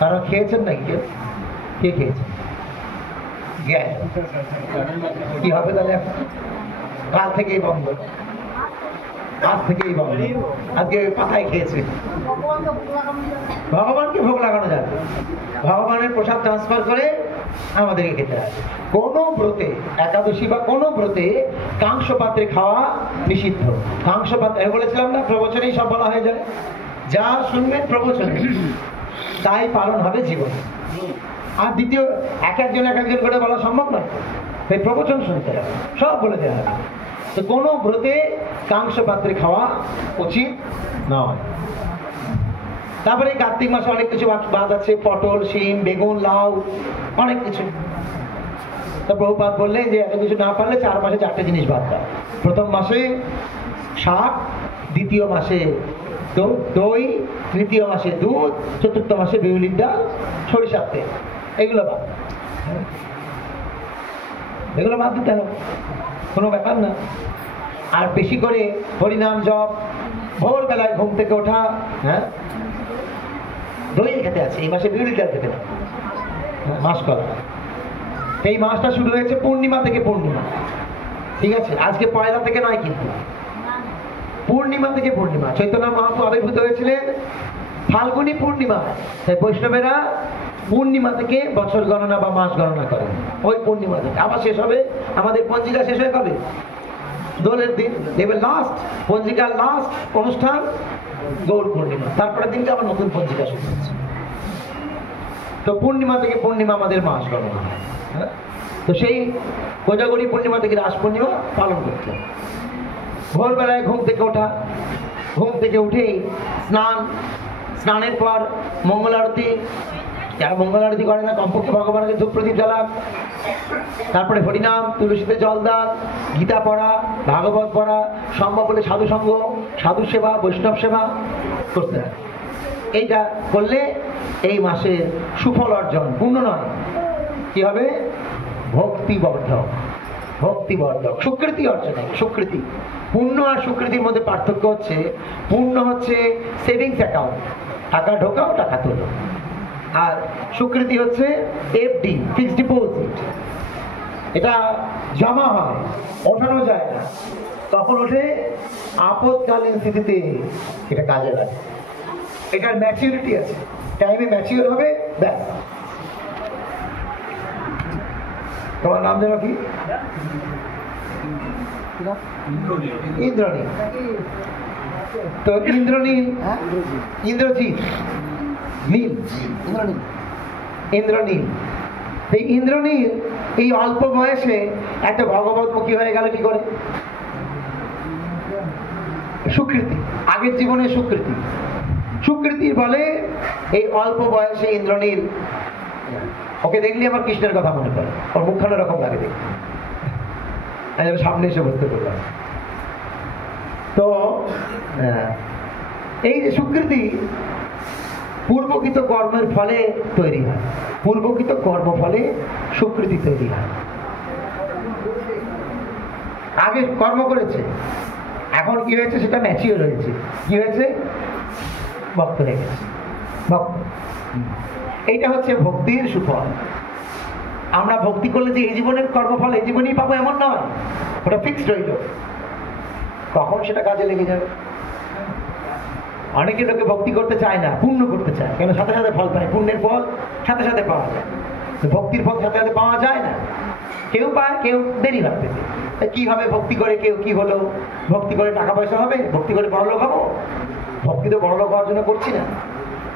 তারা খেয়েছেন নাকি? কেউ কে খেয়েছেন? কি হবে তাহলে? কাল থেকেই বন্ধ, আজ থেকেই বন্ধ। আজকে পাতায় খেয়েছে। ভগবানকে ভোগ লাগানো যাবে, ভগবানের প্রসাদ ট্রান্সফার করে আমাদেরকে খেতে হবে। কোনো ব্রতে, একাদশী বা কোনো ব্রতে কাংস পাত্রে খাওয়া নিষিদ্ধ। কাংস পাত্রে বলেছিলাম না, প্রবচনেই সব বলা হয়ে যায়। যা শুনবেন প্রবচনে, তাই পালন হবে জীবনে। আর দ্বিতীয়, এক একজন করে বলা সম্ভব নয়, সেই প্রবচন শুনতে হবে, সব বলে দেওয়া হবে। তো কোনো ব্রতে কাংস পাত্রে খাওয়া উচিত নয়। তারপরে কার্তিক মাসে অনেক কিছু বাদ আছে, পটল, শিম, বেগুন, লাউ, অনেক কিছু। তো প্রভুপাদ বললেন যে এত কিছু না পারলে 4 মাসে 4টে জিনিস বাদ দাও। প্রথম মাসে শাক, দ্বিতীয় মাসে দই, তৃতীয় মাসে দুধ, চতুর্থ মাসে বিউলির ডাল, সরিষার তেল, এগুলো বাদ। এগুলো বাদ দিতে হবে, কোনো ব্যাপার না। আর বেশি করে হরিনাম জপ, ভোরবেলায় ঘুম থেকে ওঠা। হ্যাঁ, দই খেতে আছে এই মাসে, বিউলির ডাল খেতে না, মাস করা। এই মাসটা শুরু হয়েছে পূর্ণিমা থেকে। পূর্ণিমা, ঠিক আছে, আজকে পয়লা থেকে নয়, কিন্তু পূর্ণিমা থেকে। পূর্ণিমা চৈতন্য মহাপ্রভু আবির্ভূত হয়েছিলেন ফাল্গুনী পূর্ণিমা। তাই বৈষ্ণবেরা পূর্ণিমা থেকে বছর গণনা বা মাস গণনা করেন। ওই পূর্ণিমা থেকে আবার শেষ হবে। আমাদের পঞ্জিকা শেষ হয়ে কবে? দোলের দিন। এবার লাস্ট পঞ্জিকার লাস্ট অনুষ্ঠান দোল পূর্ণিমা, তারপরে দিনকে আবার নতুন পঞ্জিকা শুরু হচ্ছে। তো পূর্ণিমা থেকে পূর্ণিমা আমাদের মাস গণনা হয়। তো সেই কোজাগরী পূর্ণিমা থেকে রাস পূর্ণিমা পালন করতে হবে। ভোরবেলায় ঘুম থেকে ওঠা, ঘুম থেকে উঠেই স্নানের পর মঙ্গল আরতি। যারা মঙ্গল আরতি করে না, কমপক্ষে ভগবানকে ধূপ প্রদীপ জ্বালাক। তারপরে হরিনাম, তুলসীতে জল দান, গীতা পড়া, ভাগবত পড়া, সম্ভব হলে সাধু সঙ্গ, সাধু সেবা, বৈষ্ণব সেবা করতে হবে। এইটা করলে এই মাসে সুফল অর্জন। পূর্ণ নয়, কি হবে? ভক্তিবর্ধক, ভক্তিবর্ধক, সুকৃতি অর্জন হবে। সুকৃতি, পুণ্য আর সুকৃতির মধ্যে পার্থক্য হচ্ছে, পুণ্য হচ্ছে সেভিংস অ্যাকাউন্ট, টাকা ঢোকাও টাকা তোলো। আর সুকৃতি হচ্ছে এফডি, ফিক্সড ডিপোজিট। এটা জমা হয়, ওঠানো যায় না। তখন ওঠে আপদকালীন স্থিতিতে এটা কাজে লাগে। এটার ম্যাচিউরিটি আছে, টাইমে ম্যাচিউর হবে, ব্যাস। তোমার নাম যেন কি? ইন্দ্রনীল। তো ইন্দ্রনীল, ইন্দ্রজিৎ, নীল, ইন্দ্রনীল। এই ইন্দ্রনীল এই অল্প বয়সে এত ভগবতমুখী হয়ে গেল কি করে? সুকৃতি, আগের জীবনে সুকৃতি। সুকৃতির বলে এই অল্প বয়সে ইন্দ্রনীল, ওকে দেখলে আমার কৃষ্ণের কথা মনে পড়ে। ওর মুখখানা রকম লাগে দেখতে, সামনে এসে বসতে পারলাম। তো এই যে সুকৃতি পূর্বকৃত কর্মের ফলে তৈরি হয়। পূর্বকৃত কর্ম ফলে সুকৃতি তৈরি হয়। আগে কর্ম করেছে, এখন কি হয়েছে? সেটা ম্যাচিওর হয়েছে। কি হয়েছে? ভক্ত হয়ে গেছে, ভক্ত। এইটা হচ্ছে ভক্তির সুফল। আমরা ভক্তি করলে যে এই জীবনের কর্মফল এই জীবনেই পাবো এমন নয়, ওটা ফিক্সড হইল। কখন সেটা কাজে লেগে যাবে। অনেকে লোকে ভক্তি করতে চায় না, পুণ্য করতে চায়, কেন সাথে সাথে ফল পায়, পুণ্যের ফল সাথে সাথে পাওয়া যায়, ভক্তির ফল সাথে সাথে পাওয়া যায় না। কেউ পায়, কেউ দেরি ভাব পেতে। কিভাবে ভক্তি করে কেউ কি হলো, ভক্তি করে টাকা পয়সা হবে, ভক্তি করে বড়লোক হবো? ভক্তি তো বড়লোক হওয়ার জন্য করছি না,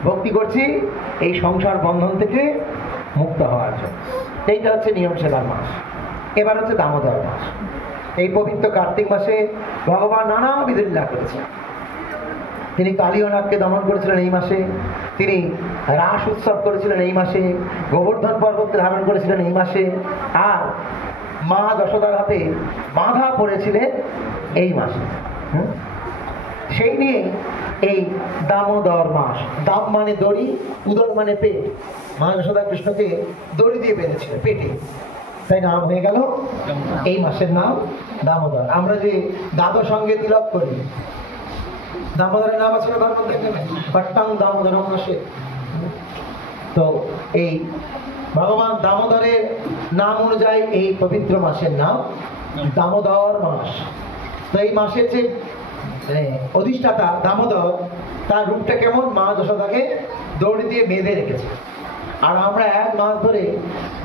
ভক্তি করছি এই সংসার বন্ধন থেকে মুক্ত হওয়ার জন্য। এইটা হচ্ছে নিয়ম সেবার মাস। এবার হচ্ছে দামোদর মাস। এই পবিত্র কার্তিক মাসে ভগবান নানাবিধ লীলা করেছেন। তিনি কালীয়নাথকে দমন করেছিলেন এই মাসে, তিনি রাস উৎসব করেছিলেন এই মাসে, গোবর্ধন পর্বতকে ধারণ করেছিলেন এই মাসে, আর মা যশোদার হাতে বাঁধা পড়েছিলেন এই মাসে। সেই নিয়ে এই দামোদর মাস। দাম মানে দড়ি, উদর মানে পেট। মা যশোদা কৃষ্ণকে দড়ি দিয়ে বেঁধেছিলেন পেটে, তাই নাম হয়ে গেল এই মাসের নাম দামোদর। আমরা যে দ্বাদশ সঙ্গে তিলক করি, দামোদরের নাম আছে না, পট্টাং দামোদরম মাসে। তো এই ভগবান দামোদরের নাম অনুযায়ী এই পবিত্র মাসের নাম দামোদর মাস। তো এই মাসের যে অধিষ্ঠাতা দামোদর, তার রূপটা কেমন? মা যশোদাকে দড়ি দিয়ে বেঁধে রেখেছে, আর আমরা এক মাস ধরে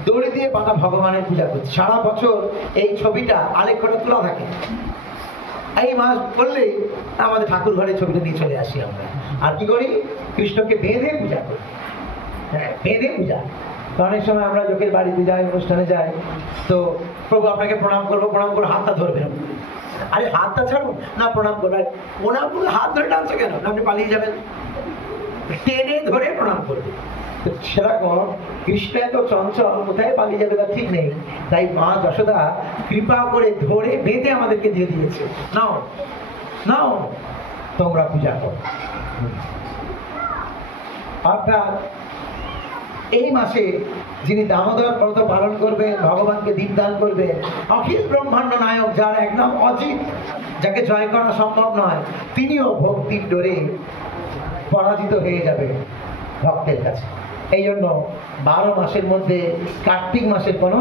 দড়ি দিয়ে বাঁধা ভগবানের পূজা করছি। সারা বছর এই ছবিটা আলেখ্যটা তোলা থাকে। এই মাস করলেই আমাদের ঠাকুর ঘরে ছবিটা নিয়ে চলে আসি আমরা, আর কি করি? কৃষ্ণকে বেঁধে পূজা করি। হ্যাঁ, বেঁধে পূজা। তো অনেক সময় আমরা লোকের বাড়িতে যাই, অনুষ্ঠানে যাই, তো প্রভু আপনাকে প্রণাম করবো, প্রণাম করে হাতটা ধরবেন। আরে হাতটা ছাড়ুন না, প্রণাম করবেন। প্রণাম করে হাত ধরে টানছে কেন? আপনি পালিয়ে যাবেন। টেনে ধরে প্রণাম করবে। সেরকম কৃষ্ণ এত চঞ্চল, কোথায় পালিয়ে যাবে তার ঠিক নেই। তাই মা যশোদা কৃপা করে ধরে বেঁধে আমাদেরকে দিয়ে দিয়েছে, নাও নাও তোমরা পূজা করো। অর্থাৎ এই মাসে যিনি দামোদর ব্রত পালন করবেন, ভগবানকে দীপদান করবেন, অখিল ব্রহ্মাণ্ড নায়ক, যার এক নাম অজিত, যাকে জয় করা সম্ভব নয়, তিনিও ভক্তির ডোরে পরাজিত হয়ে যাবে ভক্তের কাছে। এই জন্য 12 মাসের মধ্যে কার্তিক মাসের কোনো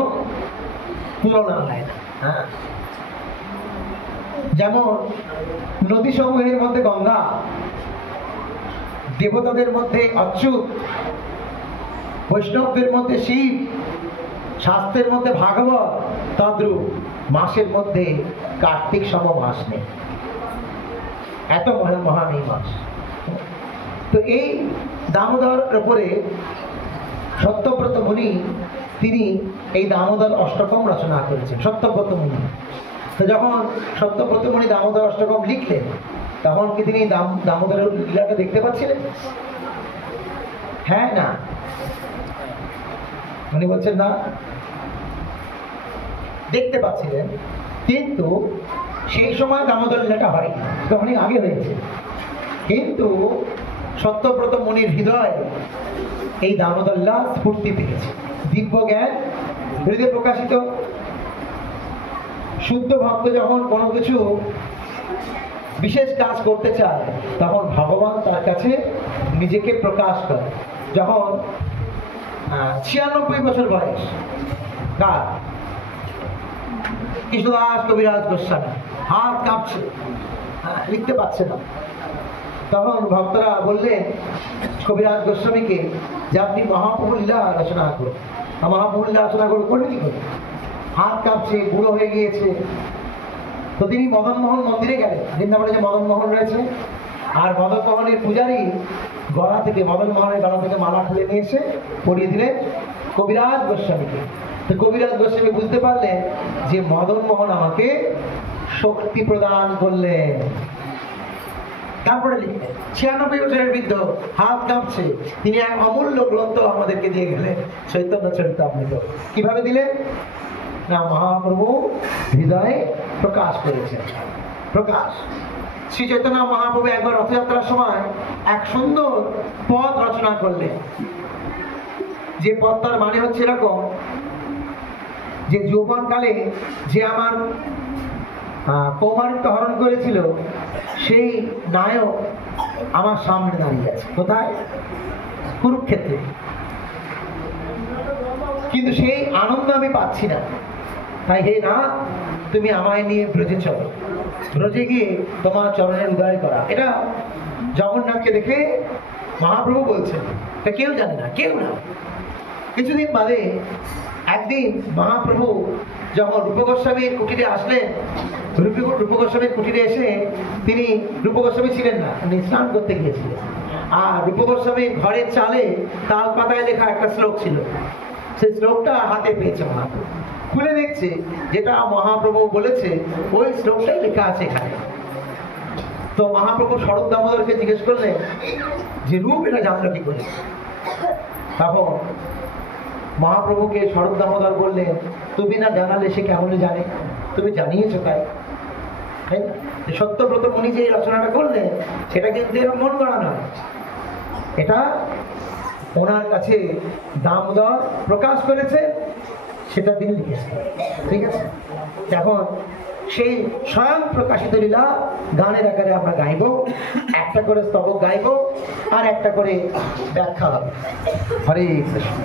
তুলনা হয় না। হ্যাঁ, যেমন নদী সমূহের মধ্যে গঙ্গা, দেবতাদের মধ্যে অচ্যুত, বৈষ্ণবদের মধ্যে শিব, শাস্ত্রের মধ্যে ভাগবত, তদ্রূপ মাসের মধ্যে কার্তিক সম মাস নেই। এত মহান এই মাস। তো এই দামোদর উপরে সত্যব্রত মুনি, তিনি এই দামোদর অষ্টকম রচনা করেছেন। সত্যব্রত মুনি, তো যখন সত্যব্রত মুনি দামোদর অষ্টকম লিখলেন, তখন কি তিনি দামোদরের লীলাটা দেখতে পাচ্ছিলেন? হ্যাঁ না? উনি বলছেন না, দেখতে পাচ্ছিলেন, কিন্তু সেই সময় দামোদর লীলাটা হয়নি, অনেক আগে হয়েছে। কিন্তু সত্যব্রত মুনির হৃদয় এই দামোদর লীলা স্ফূর্তি পেয়েছে। দিব্য জ্ঞান হৃদয়ে প্রকাশিত। শুদ্ধ ভক্ত যখন কোনো কিছু বিশেষ কাজ করতে চায়, তখন ভগবান তার কাছে নিজেকে প্রকাশ করে। যখন 96 বছর বয়স কার, কৃষ্ণদাস কবিরাজ গোস্বামী, হাত কাঁপছে, লিখতে পারছে না, তখন ভক্তরা বললেন কবিরাজ গোস্বামীকে যে আপনি মহাপ্রভু লীলা রচনা করুন। মহাপ্রভু লীলা রচনা করবে কি করে? হাত কাঁপছে, বুড়ো হয়ে গিয়েছে। তো তিনি মদনমোহন মন্দিরে গেলেন, বৃন্দাবনে যে মদনমোহন রয়েছে, আর মদনমোহনের পূজারী মদনমোহনের গলা থেকে মালা খুলে নিয়ে এসে পরিয়ে দিলেন কবিরাজ গোস্বামীকে। তো কবিরাজ গোস্বামী বুঝতে পারলেন যে মদনমোহন আমাকে শক্তি প্রদান করলেন। তারপরে লিখলেন, 96 বছরের বৃদ্ধ, হাত কাঁপছে, তিনি এক অমূল্য গ্রন্থ আমাদেরকে দিয়ে গেলেন, চৈতন্য চরিতামৃত। কিভাবে দিলেন না, মহাপ্রভু হৃদয়ে প্রকাশ করেছেন। প্রকাশ। শ্রী চৈতন্য মহাপ্রভু একবার রথযাত্রার সময় এক সুন্দর পদ রচনা করলেন, যে পদটার মানে হচ্ছে এরকম, যে যৌবনকালে যে আমার কৌমারিত্ব হরণ করেছিল, সেই নায়ক আমার সামনে দাঁড়িয়ে আছে। কোথায়? কুরুক্ষেত্রে। কিন্তু সেই আনন্দ আমি পাচ্ছি না। তাই হে না, তুমি আমায় নিয়ে ব্রজে চলো, ব্রজে গিয়ে তোমার চরণের উদয় করা। এটা জগন্নাথকে দেখে মহাপ্রভু বলছেন, এটা কেউ জানে না, কেউ না। কিছুদিন বাদে একদিন মহাপ্রভু যখন রূপ গোস্বামীর কুটিরে আসলেন, রূপ গোস্বামীর কুটিরে এসে তিনি, রূপ গোস্বামী ছিলেন না, উনি স্নান করতে গিয়েছিলেন। আর রূপ গোস্বামীর ঘরের চালে তাল পাতায় লেখা একটা শ্লোক ছিল, সেই শ্লোকটা হাতে পেয়েছে মহাপ্রভু। খুলে দেখছে যেটা মহাপ্রভু বলেছে ওই শ্লোকটাই লেখা আছে এখানে। তো মহাপ্রভু শরৎ দামোদরকে জিজ্ঞেস করলেন যে রূপ এটা জানলো কি করে? তখন মহাপ্রভুকে শরৎ দামোদর বললেন, তুমি না জানালে সে কেমন জানে, তুমি জানিয়েছো তাই। সত্যব্রত মুনি যে রচনাটা করলেন সেটা কিন্তু এরকম মন করা নয়, এটা ওনার কাছে দামোদর প্রকাশ করেছে, সেটা তিনি লিখেছেন। ঠিক আছে, এখন সেই স্বয়ং প্রকাশিত লীলা গানের আকারে আমরা গাইব, একটা করে স্তবক গাইব আর একটা করে ব্যাখ্যা হবে। হরে কৃষ্ণ।